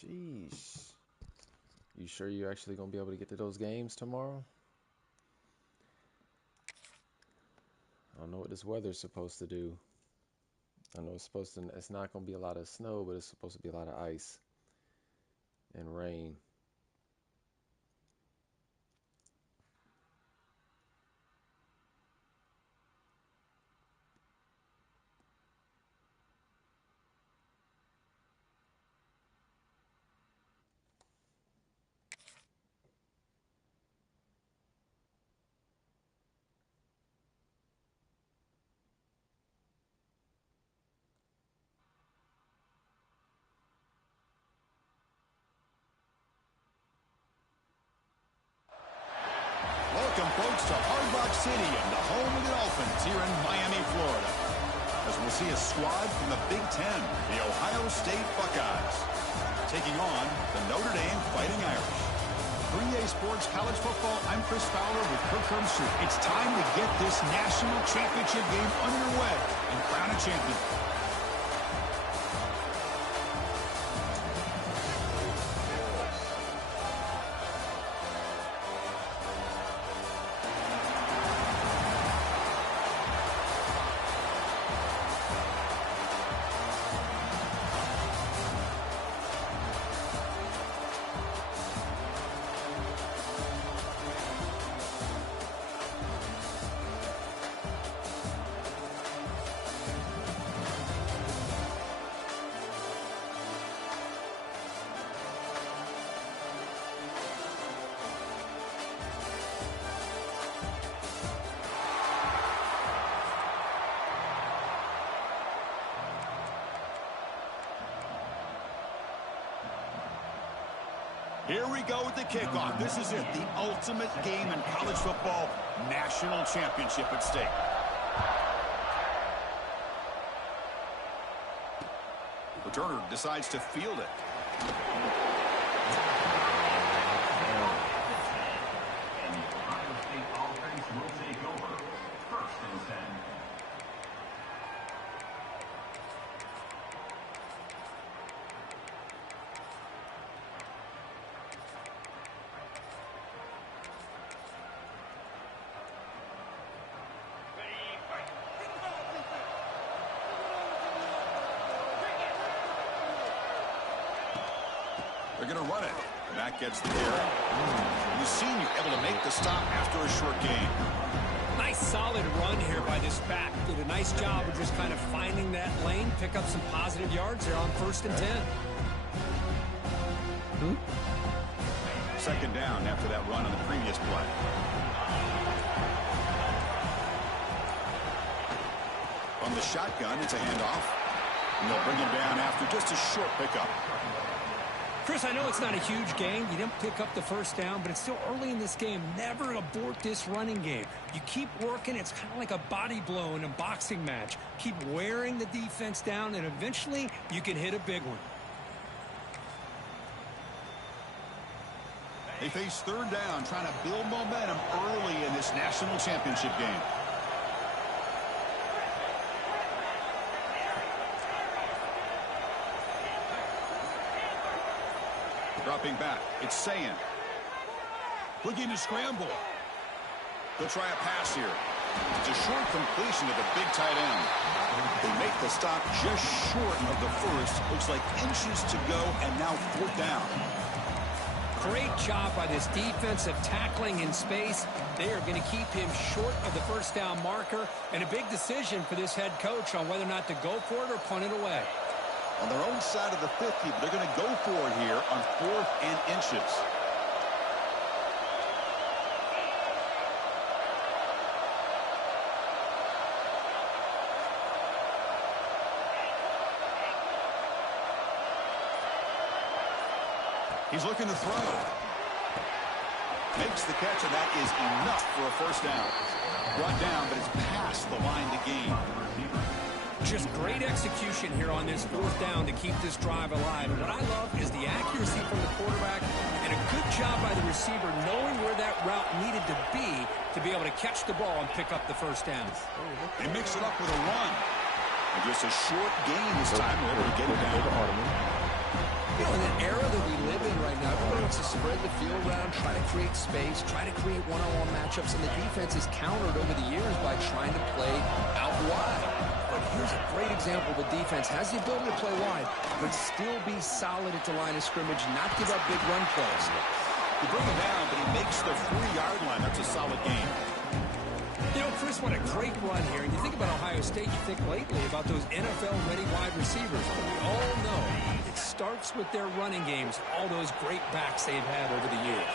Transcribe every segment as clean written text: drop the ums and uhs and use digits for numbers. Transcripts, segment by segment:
Sheesh. You sure you're actually going to be able to get to those games tomorrow? I don't know what this weather's supposed to do. I know it's not going to be a lot of snow, but it's supposed to be a lot of ice and rain. Welcome, folks, to Hard Rock Stadium, the home of the Dolphins here in Miami, Florida. As we'll see a squad from the Big Ten, the Ohio State Buckeyes, taking on the Notre Dame Fighting Irish. For EA Sports College Football, I'm Chris Fowler with Kirk Herbstreit. It's time to get this national championship game underway and crown a champion. Here we go with the kickoff. This is it, the ultimate game in college football, national championship at stake. Returner decides to field it. And the Ohio State offense will take over. 1st and 10. They're going to run it. Back gets the carry. You've seen you're able to make the stop after a short gain. Nice solid run here by this back. Did a nice job of just kind of finding that lane, pick up some positive yards there on 1st and 10. 2nd down after that run on the previous play. From the shotgun, it's a handoff. And they'll bring him down after just a short pickup. Chris, I know it's not a huge gain. You didn't pick up the 1st down, but it's still early in this game. Never abort this running game. You keep working. It's kind of like a body blow in a boxing match. Keep wearing the defense down, and eventually you can hit a big one. They face 3rd down, trying to build momentum early in this national championship game. Dropping back, it's Sayin. Looking to scramble. They'll try a pass here. It's a short completion to the big tight end. They make the stop just short of the 1st. Looks like inches to go, and now 4th down. Great job by this defensive tackling in space. They are going to keep him short of the 1st down marker, and a big decision for this head coach on whether or not to go for it or punt it away. On their own side of the 50, but they're going to go for it here on 4th and inches. He's looking to throw. Makes the catch, and that is enough for a 1st down. Brought down, but it's past the line to gain. Just great execution here on this 4th down to keep this drive alive. And what I love is the accuracy from the quarterback and a good job by the receiver knowing where that route needed to be able to catch the ball and pick up the 1st down. They mix it up with a run. And just a short gain this time. They're able to get it down. You know, in an era that we live in right now, everybody wants to spread the field around, try to create space, try to create one-on-one matchups, and the defense is countered over the years by trying to play out wide. But here's a great example. The defense has the ability to play wide, but still be solid at the line of scrimmage, not give up big run plays. You bring him down, but he makes the 3-yard line. That's a solid game. You know, Chris, what a great run here. And you think about Ohio State, you think lately about those NFL-ready wide receivers. But we all know it starts with their running games, all those great backs they've had over the years.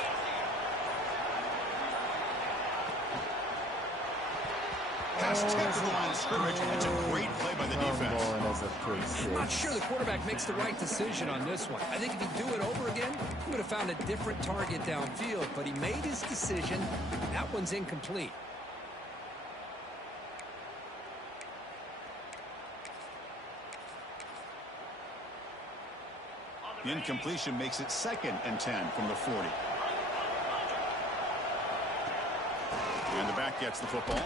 Pass tipped to the line of scrimmage, and it's a great play by the defense. I'm not sure the quarterback makes the right decision on this one. I think if he'd do it over again, he would have found a different target downfield. But he made his decision. That one's incomplete. The incompletion makes it 2nd and 10 from the 40. And the back gets the football.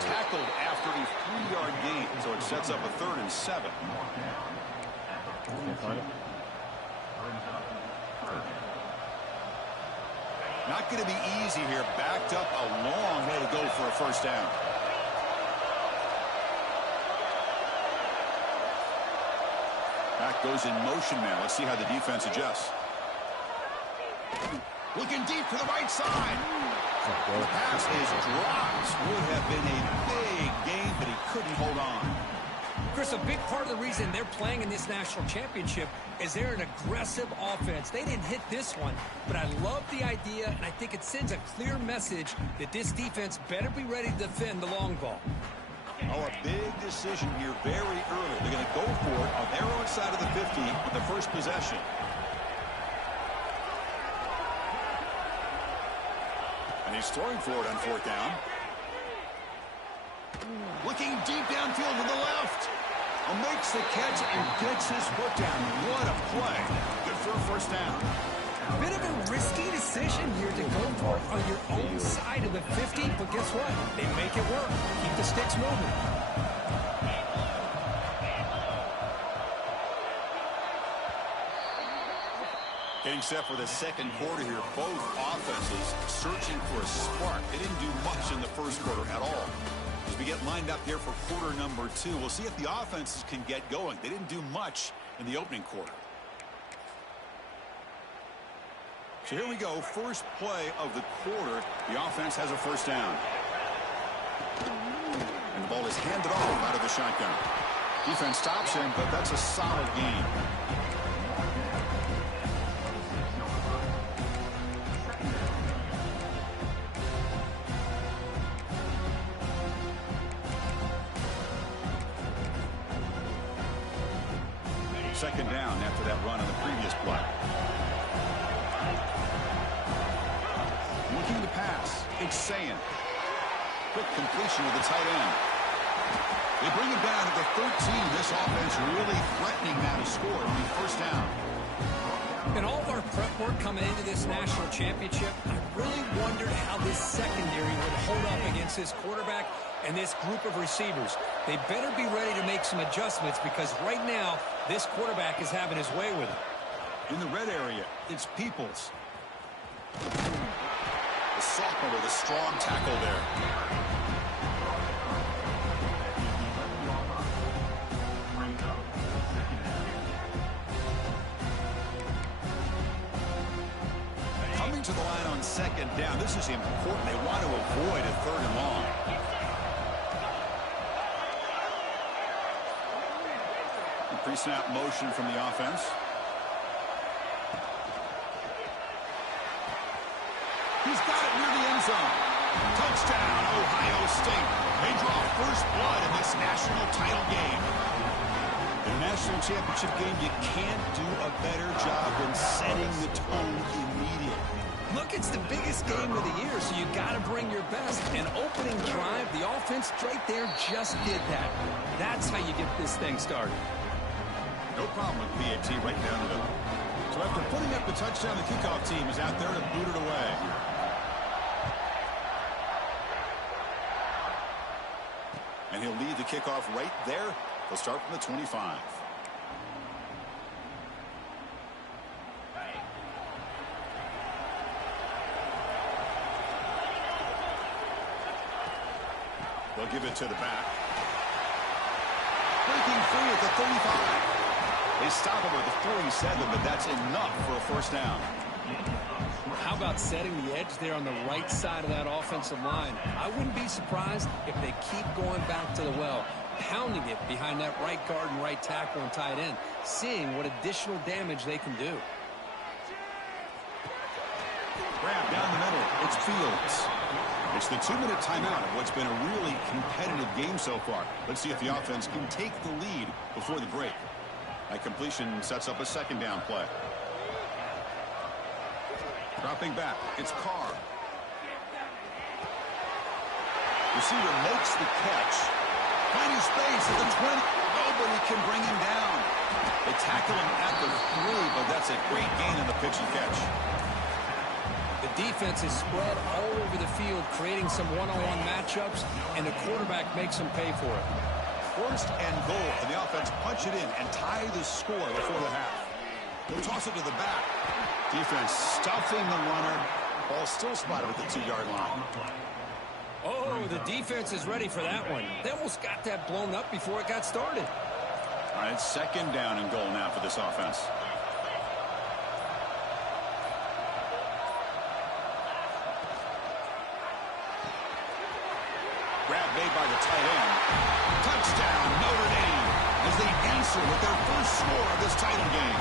Tackled after a 3-yard gain, so it sets up a 3rd and 7. Not going to be easy here. Backed up a long way to go for a first down. Back goes in motion now. Let's see how the defense adjusts. Looking deep to the right side. The pass is dropped. Would have been a big game, but he couldn't hold on. Chris, a big part of the reason they're playing in this national championship is they're an aggressive offense. They didn't hit this one, but I love the idea, and I think it sends a clear message that this defense better be ready to defend the long ball. Oh, a big decision here very early. They're going to go for it on their own side of the 50 with the first possession. And he's throwing for it on 4th down. Looking deep downfield to the left. Makes the catch and gets his foot down. What a play. Good for a first down. Bit of a risky decision here to go for it on your own side of the 50, but guess what? They make it work. Keep the sticks moving. Getting set for the second quarter here. Both offenses searching for a spark. They didn't do much in the first quarter at all. As we get lined up here for quarter number 2, we'll see if the offenses can get going. They didn't do much in the opening quarter. So here we go. First play of the quarter. The offense has a first down. And the ball is handed off out of the shotgun. Defense stops him, but that's a solid gain. Second down after that run on the previous play. Looking to pass. It's saying. Quick completion of the tight end. They bring it down to the 13. This offense really threatening now to score on the first down. In all of our prep work coming into this national championship, I really wondered how this secondary would hold up against this quarterback and this group of receivers. They better be ready to make some adjustments because right now, this quarterback is having his way with it. In the red area, it's Peoples. The sophomore with a strong tackle there. Coming to the line on second down. This is important. They want to avoid a 3rd and long. Pre-snap motion from the offense. He's got it near the end zone. Touchdown, Ohio State. They draw first blood in this national title game. In a national championship game, you can't do a better job than setting the tone immediately. Look, it's the biggest game of the year, so you got to bring your best. An opening drive, the offense right there just did that. That's how you get this thing started. No problem with PAT right down the middle. So after putting up the touchdown, the kickoff team is out there to boot it away. And he'll lead the kickoff right there. They'll start from the 25. They'll give it to the back. Breaking free at the 35. They stop him at the 47, but that's enough for a first down. How about setting the edge there on the right side of that offensive line? I wouldn't be surprised if they keep going back to the well, pounding it behind that right guard and right tackle and tight end, seeing what additional damage they can do. Grab down the middle. It's Fields. It's the 2-minute timeout of what's been a really competitive game so far. Let's see if the offense can take the lead before the break. That completion sets up a second down play. Dropping back, it's Carr. Receiver makes the catch. Finding space at the 20. Nobody can bring him down. They tackle him at the 3, but that's a great gain on the pitch and catch. The defense is spread all over the field, creating some one-on-one matchups, and the quarterback makes them pay for it. First and goal, and the offense punch it in and tie the score before the half. They'll toss it to the back. Defense stuffing the runner. Ball still spotted at the 2-yard line. Oh, the defense is ready for that one. They almost got that blown up before it got started. All right, second down and goal now for this offense. Grab made by the tight end. Touchdown, Notre Dame, as they answer with their first score of this title game.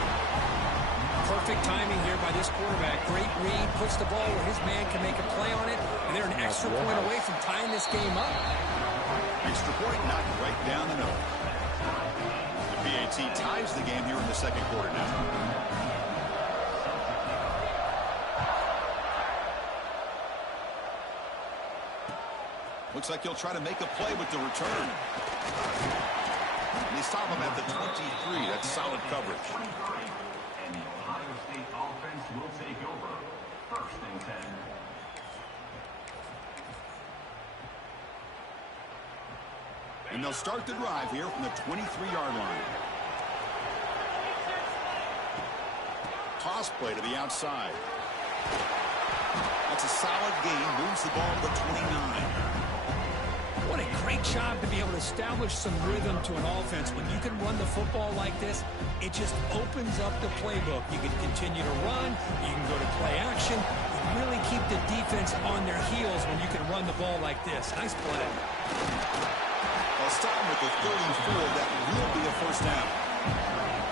Perfect timing here by this quarterback. Great read, puts the ball where his man can make a play on it, and they're an extra point away from tying this game up. Extra point knocked right down the middle. The PAT ties the game here in the second quarter now. Looks like he'll try to make a play with the return. And they stop him at the 23. That's solid coverage. And the Ohio State offense will take over. First and 10. And they'll start the drive here from the 23-yard line. Toss play to the outside. That's a solid gain. Moves the ball to the 29. What a great job to be able to establish some rhythm to an offense. When you can run the football like this, it just opens up the playbook. You can continue to run. You can go to play action. You really keep the defense on their heels when you can run the ball like this. Nice play. I'll stop him with the 34. That will be a first down.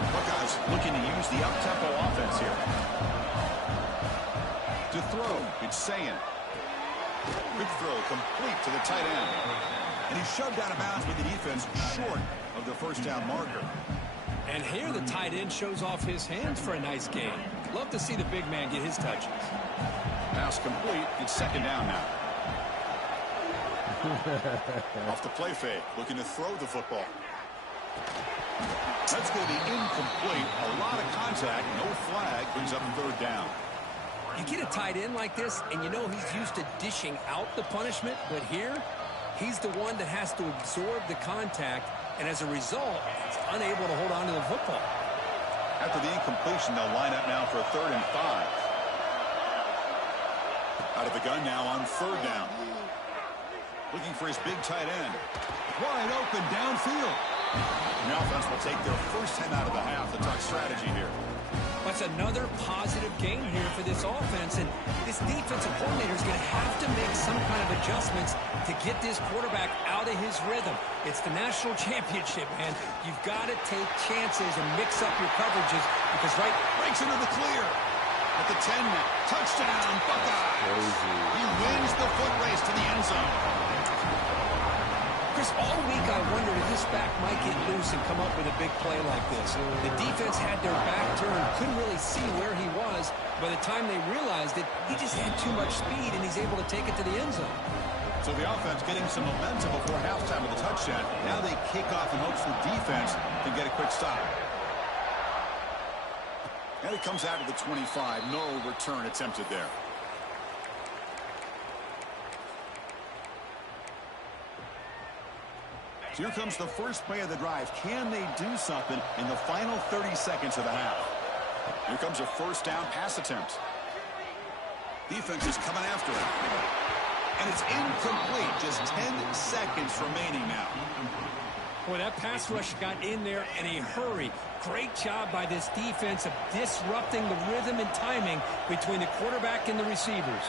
Buckeyes looking to use the up-tempo offense here. To throw, it's Sayin. Quick throw complete to the tight end. And he's shoved out of bounds with the defense short of the first down marker. And here the tight end shows off his hands for a nice game. Love to see the big man get his touches. Pass complete. It's second down now. Off the play fake, looking to throw the football. That's going to be incomplete. A lot of contact, no flag, brings up third down. You get a tight end like this, and you know he's used to dishing out the punishment, but here, he's the one that has to absorb the contact, and as a result, he's unable to hold on to the football. After the incompletion, they'll line up now for a 3rd and 5. Out of the gun now on 3rd down. Looking for his big tight end. Wide open downfield. And the offense will take their first 10 out of the half. The talk strategy here. That's another positive game here for this offense, and this defensive coordinator is going to have to make some kind of adjustments to get this quarterback out of his rhythm. It's the national championship, man. You've got to take chances and mix up your coverages because Breaks into the clear. At the 10 now. Touchdown, Buckeyes. He wins the foot race to the end zone. Chris, all week I wondered if this back might get loose and come up with a big play like this. The defense had their back turned, couldn't really see where he was. By the time they realized it, he just had too much speed, and he's able to take it to the end zone. So the offense getting some momentum before halftime with a touchdown. Now they kick off in hopes the defense can get a quick stop. And it comes out of the 25. No return attempted there. So here comes the first play of the drive. Can they do something in the final 30 seconds of the half? Here comes a first down pass attempt. Defense is coming after him. And it's incomplete. Just 10 seconds remaining now. Boy, that pass rush got in there in a hurry. Great job by this defense of disrupting the rhythm and timing between the quarterback and the receivers.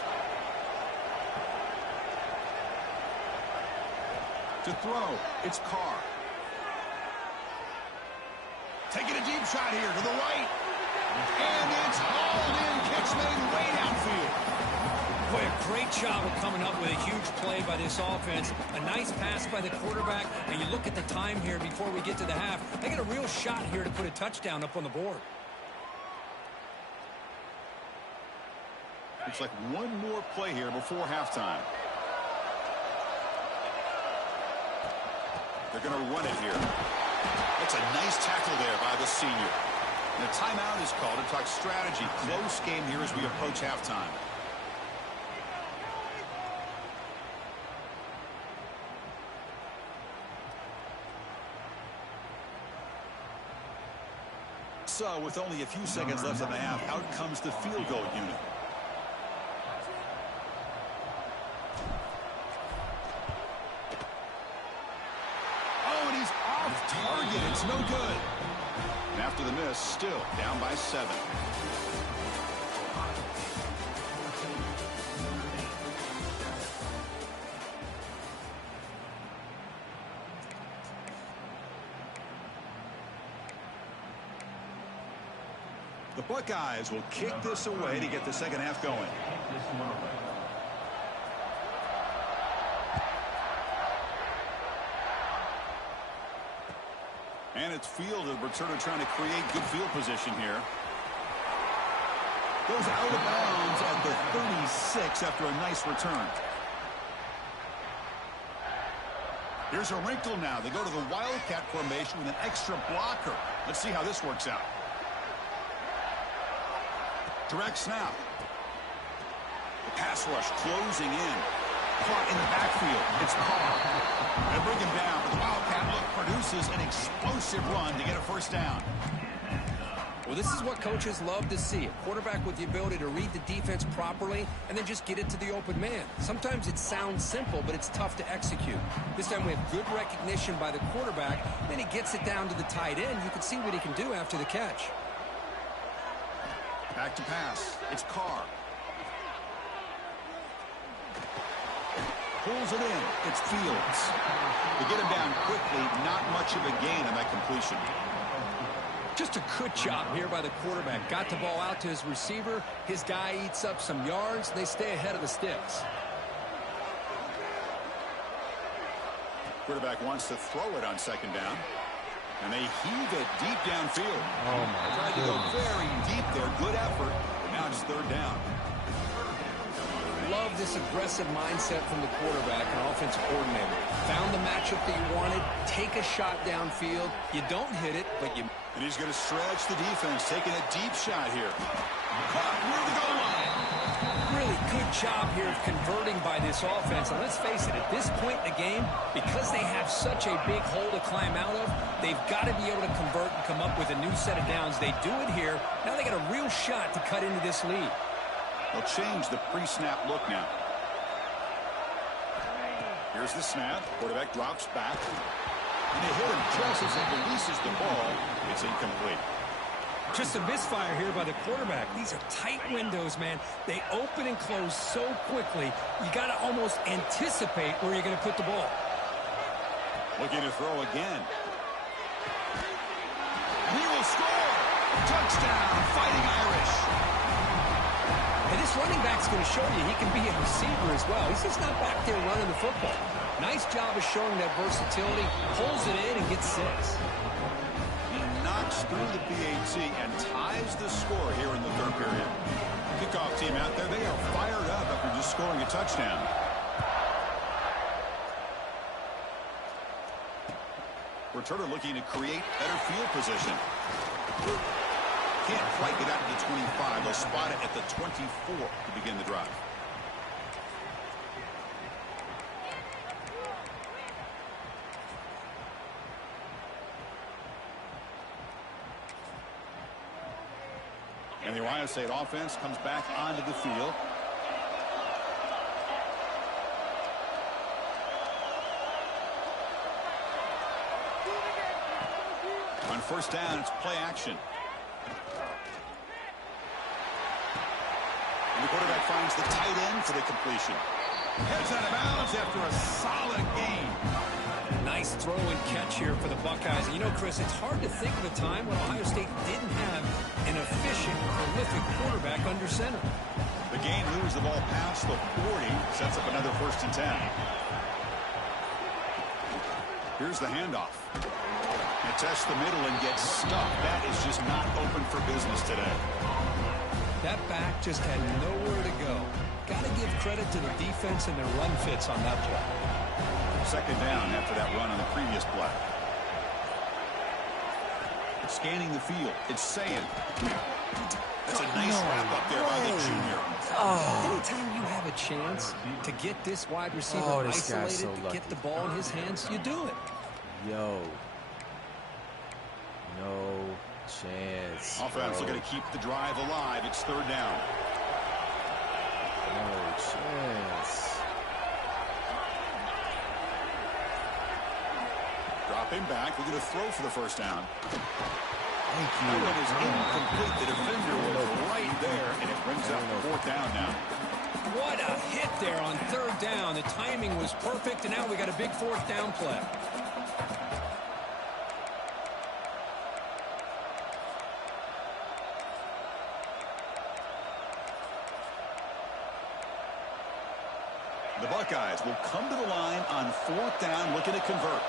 To throw, it's Carr. Taking a deep shot here to the right. And it's hauled in. Catch made way downfield. Boy, a great job of coming up with a huge play by this offense. A nice pass by the quarterback. And you look at the time here before we get to the half. They get a real shot here to put a touchdown up on the board. Looks like one more play here before halftime. They're going to run it here. That's a nice tackle there by the senior. And a timeout is called to talk strategy. Close game here as we approach halftime. So, with only a few seconds left in the half, out comes the field goal unit. Oh, and he's off target. It's no good. And after the miss, still down by 7. The Buckeyes will kick this away to get the second half going. And it's fielded. Returner trying to create good field position here. Goes out of bounds at the 36 after a nice return. Here's a wrinkle now. They go to the Wildcat formation with an extra blocker. Let's see how this works out. Direct snap. The pass rush closing in. Caught in the backfield. It's Carr. They bring him down, but the Wildcat look produces an explosive run to get a first down. Well, this is what coaches love to see. A quarterback with the ability to read the defense properly and then just get it to the open man. Sometimes it sounds simple, but it's tough to execute. This time we have good recognition by the quarterback. Then he gets it down to the tight end. You can see what he can do after the catch. Back to pass. It's Carr. Pulls it in. It's Fields. They get him down quickly. Not much of a gain on that completion. Just a good job here by the quarterback. Got the ball out to his receiver. His guy eats up some yards. They stay ahead of the sticks. Quarterback wants to throw it on second down. And they heave it deep downfield. Oh, my Tried to go very deep there. Good effort. But now it's third down. Love this aggressive mindset from the quarterback and offensive coordinator. Found the matchup that you wanted. Take a shot downfield. You don't hit it, but you... And he's going to stretch the defense, taking a deep shot here. Caught near the goal line. Really good job here of converting by this offense. And let's face it, at this point in the game, because they have such a big hole to climb out of, they've got to be able to convert and come up with a new set of downs. They do it here. Now they got a real shot to cut into this lead. They'll change the pre-snap look now. Here's the snap. Quarterback drops back. And they hit him just as he releases the ball. It's incomplete. Just a misfire here by the quarterback. These are tight windows, man. They open and close so quickly, you got to almost anticipate where you're going to put the ball. Looking to throw again. And he will score. Touchdown, Fighting Irish. And this running back's going to show you he can be a receiver as well. He's just not back there running the football. Nice job of showing that versatility. Pulls it in and gets 6. He knocks through the PAT and ties the score here in the third period. Kickoff team out there, they are fired up after just scoring a touchdown. Returner looking to create better field position. Can't quite get out to the 25. They'll spot it at the 24 to begin the drive. And the Ohio State offense comes back onto the field. On first down, it's play action. And the quarterback finds the tight end for the completion. Heads out of bounds after a solid gain. Nice throw and catch here for the Buckeyes. And you know, Chris, it's hard to think of a time when Ohio State didn't have an efficient, prolific quarterback under center. The gain moves the ball past the 40, sets up another 1st and 10. Here's the handoff. They test the middle and get stuck. That is just not open for business today. That back just had nowhere to go. Got to give credit to the defense and their run fits on that play. 2nd down after that run on the previous play. Scanning the field. It's saying. That's a nice wrap up there by the junior. Anytime you have a chance to get this wide receiver this guy's isolated, so to lucky. get the ball in his hands, you do it. Yo. No chance. Offense looking to keep the drive alive. It's 3rd down. No chance. Dropping back. We're going to throw for the 1st down. Thank you. That one is incomplete. The defender was right there, and it brings up 4th down now. What a hit there on 3rd down. The timing was perfect, and now we got a big 4th down play. The Buckeyes will come to the line on 4th down, looking to convert.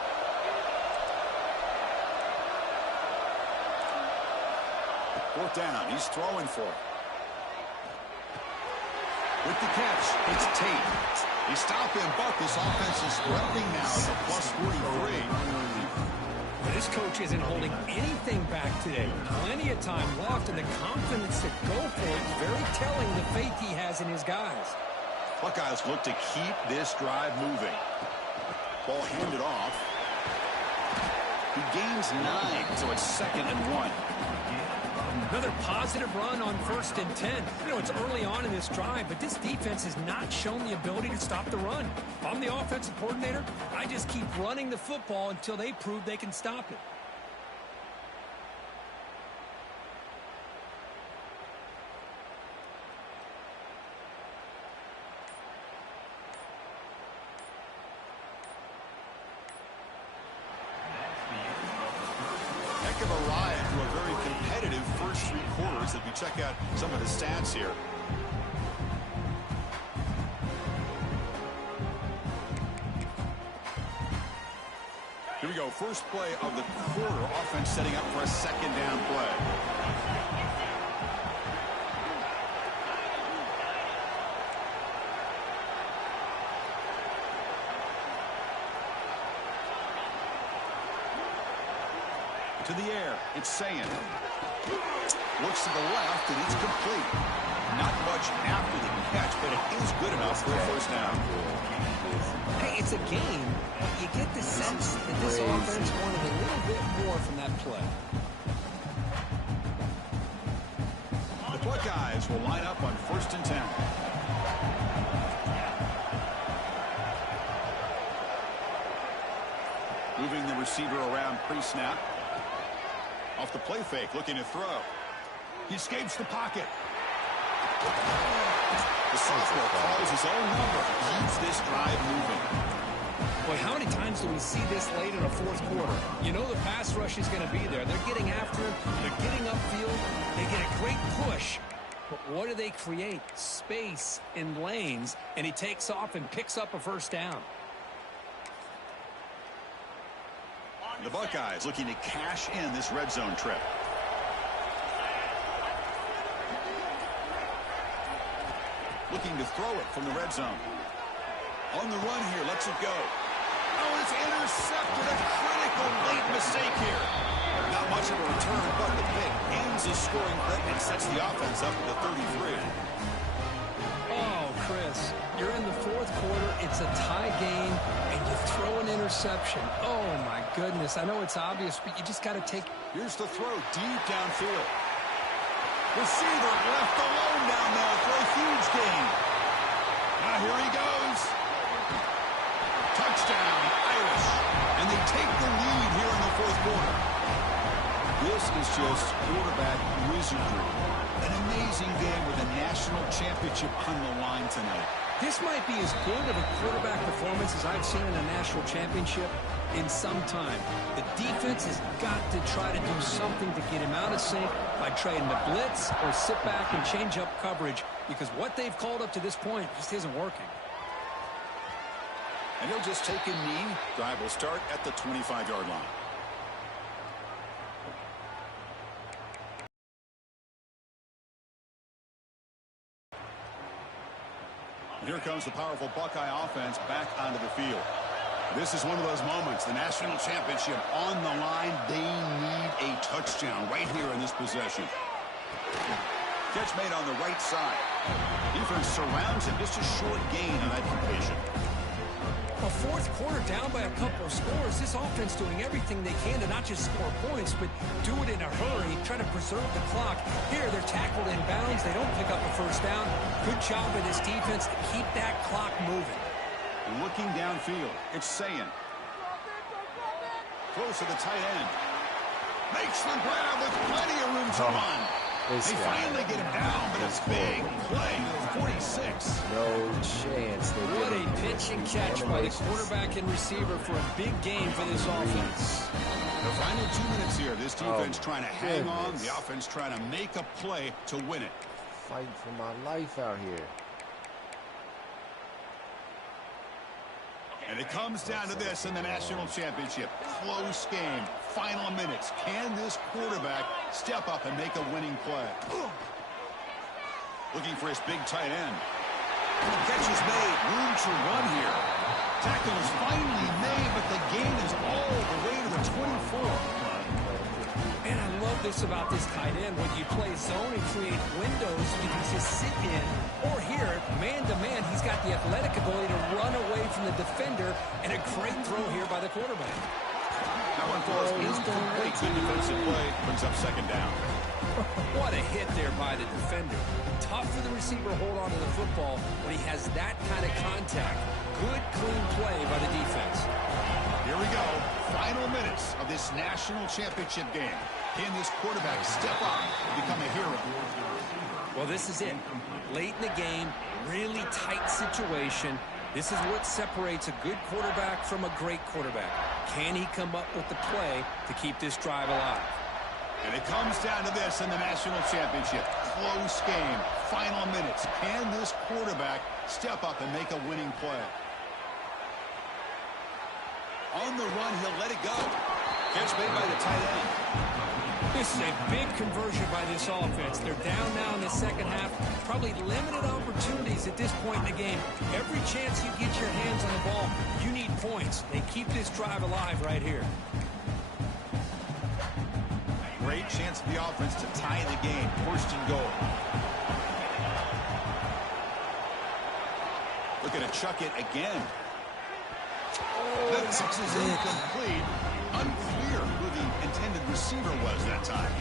Fourth down, he's throwing for it. With the catch, it's Tate. He stopped him, but this offense is running now at a plus 43. But this coach isn't holding anything back today. Plenty of time left, and the confidence to go for it is very telling the faith he has in his guys. Buckeyes look to keep this drive moving. Ball handed off. He gains 9, so it's 2nd and 1. Another positive run on 1st and 10. You know, it's early on in this drive, but this defense has not shown the ability to stop the run. If I'm the offensive coordinator, I just keep running the football until they prove they can stop it. Heck of a ride through a very competitive first 3 quarters as we check out some of the stats here. Here we go. First play of the quarter. Offense setting up for a 2nd down play. To the air. It's saying. Looks to the left, and it's complete. Not much after the catch, but it is good enough for a 1st down. Hey, it's a game, but you get the sense that this offense wanted a little bit more from that play. The Buckeyes will line up on 1st and 10. Moving the receiver around pre-snap. Off the play fake, looking to throw. He escapes the pocket. The sophomore calls his own number. Keeps this drive moving. Boy, how many times do we see this late in a 4th quarter? You know the pass rush is going to be there. They're getting after him. They're getting upfield. They get a great push. But what do they create? Space in lanes, and he takes off and picks up a 1st down. The Buckeyes looking to cash in this red zone trip. Looking to throw it from the red zone. On the run here, lets it go. Oh, it's intercepted. A critical late mistake here. Not much of a return, but the pick ends his scoring threat and sets the offense up at the 33. Oh, Chris, you're in the 4th quarter. It's a tie game, and you throw an interception. Oh, my goodness. I know it's obvious, but you just got to take. Here's the throw deep downfield. Receiver left alone down there for a huge gain. Now here he goes. Touchdown, Irish. And they take the lead here in the 4th quarter. This is just quarterback wizardry. An amazing game with a national championship on the line tonight. This might be as good of a quarterback performance as I've seen in a national championship in some time. The defense has got to try to do something to get him out of sync by trying to blitz or sit back and change up coverage, because what they've called up to this point just isn't working. And he'll just take a knee. Drive will start at the 25-yard line. Here comes the powerful Buckeye offense back onto the field. This is one of those moments, the national championship on the line. They need a touchdown right here in this possession. Catch made on the right side. Defense surrounds him. Just a short gain on that completion. A fourth quarter down by a couple of scores. This offense doing everything they can to not just score points, but do it in a hurry, try to preserve the clock. Here, they're tackled in bounds. They don't pick up a first down. Good job by this defense to keep that clock moving. Looking downfield, it's Sayin. Close to the tight end. Makes the grab with plenty of room to run. They finally get him down, but it's big play. 46. No chance. What a pitch and catch by the quarterback and receiver for a big game for this offense. The final 2 minutes here. This defense trying to hang on. The offense trying to make a play to win it. Fighting for my life out here. And it comes down to this in the national championship. Close game. Final minutes. Can this quarterback step up and make a winning play? Looking for his big tight end. Catch is made. Room to run here. Tackle is finally made, but the gain is all the way to the 24. And I love this about this tight end. When you play zone and create windows, you can just sit in. Or here, man-to-man, he's got the athletic ability to run away from the defender, and a great throw here by the quarterback. That one falls incomplete. Good defensive play. Brings up second down. What a hit there by the defender. Tough for the receiver to hold on to the football when he has that kind of contact. Good, clean play by the defense. Here we go. Final minutes of this national championship game. Can this quarterback step up and become a hero? Well, this is it. Late in the game, really tight situation. This is what separates a good quarterback from a great quarterback. Can he come up with the play to keep this drive alive? And it comes down to this in the national championship. Close game. Final minutes. Can this quarterback step up and make a winning play? On the run, he'll let it go. Catch made by the tight end. This is a big conversion by this offense. They're down now in the second half. Probably limited opportunities at this point in the game. Every chance you get your hands on the ball, you need points. They keep this drive alive right here. Great chance for the offense to tie the game. First and goal. Looking to chuck it again. The pass is incomplete. Unclear who the intended receiver was that time.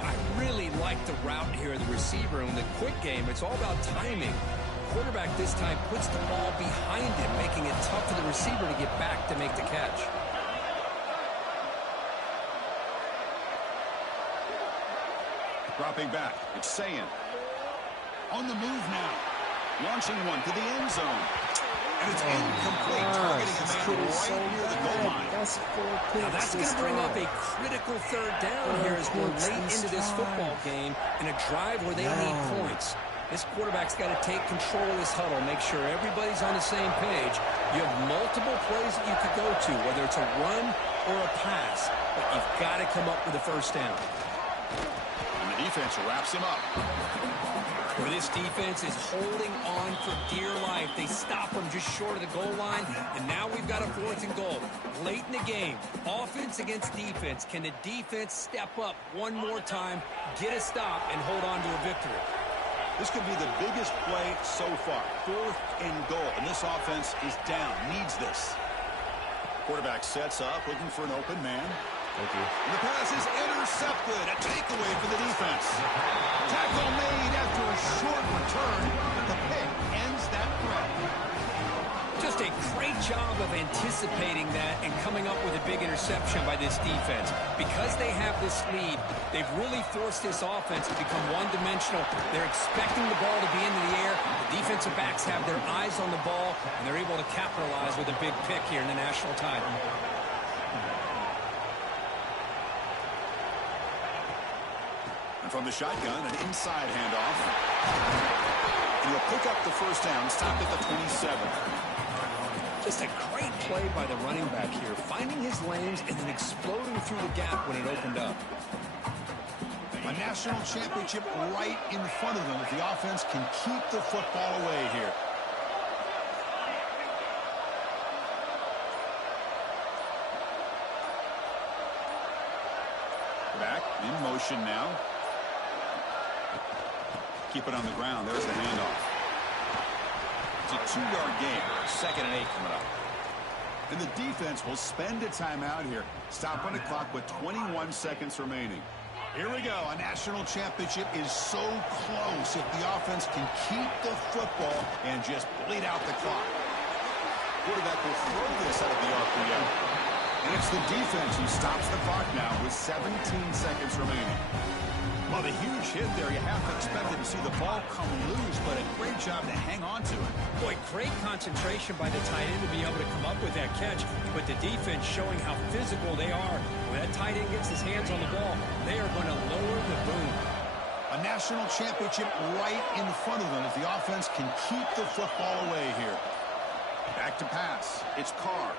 I really like the route here of the receiver. In the quick game, it's all about timing. Quarterback this time puts the ball behind him, making it tough for the receiver to get back to make the catch. Dropping back, it's Sayin. On the move now. Launching one to the end zone. And it's incomplete, targeting a man right near the goal line. Now that's going to bring up a critical third down here as we're late into this football game in a drive where they need points. This quarterback's got to take control of this huddle, make sure everybody's on the same page. You have multiple plays that you could go to, whether it's a run or a pass, but you've got to come up with a first down. And the defense wraps him up. Where this defense is holding on for dear life. They stop him just short of the goal line, and now we've got a fourth and goal. Late in the game, offense against defense. Can the defense step up one more time, get a stop, and hold on to a victory? This could be the biggest play so far. Fourth and goal, and this offense is down, needs this. Quarterback sets up, looking for an open man. Thank you. And the pass is intercepted. A takeaway for the defense. Tackle made after a short return, but the pick ends that threat. Just a great job of anticipating that and coming up with a big interception by this defense. Because they have this lead, they've really forced this offense to become one-dimensional. They're expecting the ball to be into the air. The defensive backs have their eyes on the ball, and they're able to capitalize with a big pick here in the national title. And from the shotgun, an inside handoff. And he'll pick up the first down, stopped at the 27. Just a great play by the running back here, finding his lanes and then exploding through the gap when it opened up. A national championship right in front of them if the offense can keep the football away here. Back in motion now. Keep it on the ground. There's the handoff. It's a 2-yard gain. 2nd and 8 coming up. And the defense will spend a timeout here. Stop on the clock with 21 seconds remaining. Here we go. A national championship is so close if the offense can keep the football and just bleed out the clock. Quarterback will throw this out of the RPO. And it's the defense who stops the clock now with 17 seconds remaining. Well, the huge hit there, you have to expect to see the ball come loose, but a great job to hang on to it. Boy, great concentration by the tight end to be able to come up with that catch, but the defense showing how physical they are. When that tight end gets his hands on the ball, they are going to lower the boom. A national championship right in front of them if the offense can keep the football away here. Back to pass. It's Carr.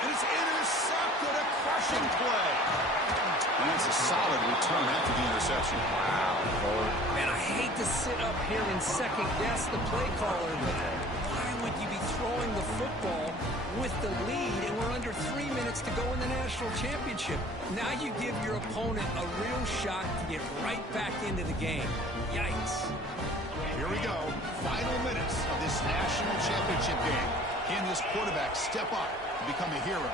And it's intercepted, a crushing play. And that's a solid return after the interception. Wow. Man, I hate to sit up here and second guess the play caller, but why would you be throwing the football with the lead and we're under 3 minutes to go in the national championship? Now you give your opponent a real shot to get right back into the game. Yikes. Here we go. Final minutes of this national championship game. Can this quarterback step up and become a hero?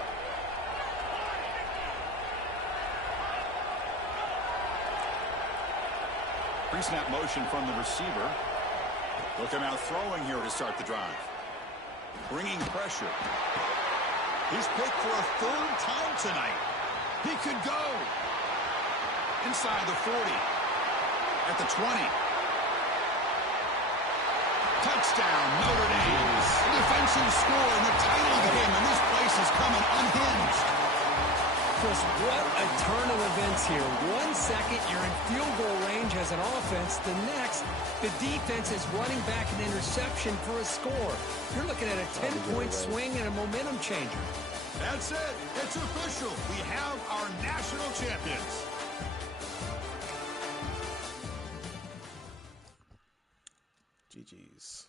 Pre-snap motion from the receiver. Look him out throwing here to start the drive. Bringing pressure. He's picked for a 3rd time tonight. He could go. Inside the 40. At the 20. Touchdown, Notre Dame. Defensive score in the title game, and this place is coming unhinged. Chris, what a turn of events here. 1 second, you're in field goal range as an offense. The next, the defense is running back an interception for a score. You're looking at a 10-point swing and a momentum changer. That's it. It's official. We have our national champions. GG's.